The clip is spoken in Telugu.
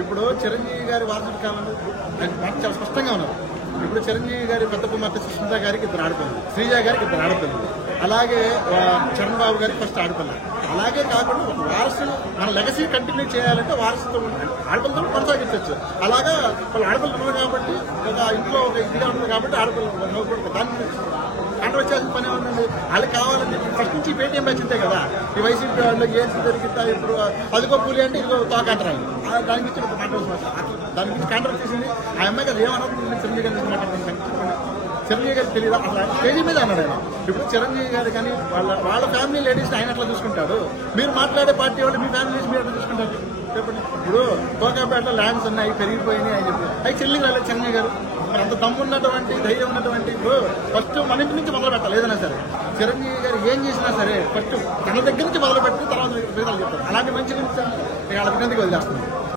ఇప్పుడు చిరంజీవి గారి వారసుడు కావాలి చాలా స్పష్టంగా ఉన్నారు. ఇప్పుడు చిరంజీవి గారి పెద్ద కుమార్తె సుష్మిత గారికి 2 ఆడపిల్లలు, శ్రీజ గారికి 2 ఆడపిల్లలు, అలాగే చరణ్ బాబు గారికి ఫస్ట్ ఆడపిల్ల. అలాగే కాకుండా ఒక వారసులు మన లెగసీ కంటిన్యూ చేయాలంటే వారసుతో ఆడపిల్లతో కొనసాగించవచ్చు. అలాగా వాళ్ళు ఆడపిల్లలు ఉన్నారు కాబట్టి ఒక ఇంట్లో ఒక ఇదిగా ఉంటుంది కాబట్టి ఆడపిల్లలు దాన్ని కాంట్రవర్ట్ పని ఏమన్నా వాళ్ళకి కావాలని ఫస్ట్ నుంచి పేటీఎం వచ్చిందే కదా. ఈ వైసీపీ వాళ్ళకి ఏం జరిగితే ఇప్పుడు అదిగో కూలి అంటే ఇదిగో తోక అంటారు. దాని గురించి ఒక కాంట్రవర్సీ దాని గురించి కాంట్రవర్ట్ చేసింది ఆ అమ్మాయి కదా ఏమనుకుంటుంది చిరంజీవి గారి గురించి మాట్లాడుతుంది. చిరంజీవి గారికి తెలియదు అసలు స్టేజ్ మీద అన్నాడు ఆయన. ఇప్పుడు చిరంజీవి గారు కానీ వాళ్ళ ఫ్యామిలీ లేడీస్ ఆయన అట్లా చూసుకుంటాడు. మీరు మాట్లాడే పార్టీ వాళ్ళు మీ ఫ్యామిలీస్ మీరు ఎట్లా చూసుకుంటారు చెప్పండి. ఇప్పుడు కోకాపేటలో ల్యాండ్స్ ఉన్నాయి పెరిగిపోయినాయి అని చెప్పి అవి చెల్లి రాలేదు చిరంజీవి గారు. మరి అంత దమ్మున్నటువంటి ధైర్యం ఉన్నటువంటి ఇప్పుడు ఫస్ట్ మన ఇంటి నుంచి మొదలు పెట్టాలి. ఏదైనా సరే చిరంజీవి గారు ఏం చేసినా సరే ఫస్ట్ తన దగ్గర నుంచి మొదలు పెట్టి తర్వాత మిగతాలు చెప్తారు. అలాంటి మంచి గురించి వాళ్ళ అభినందనకి వదిలేస్తున్నాం.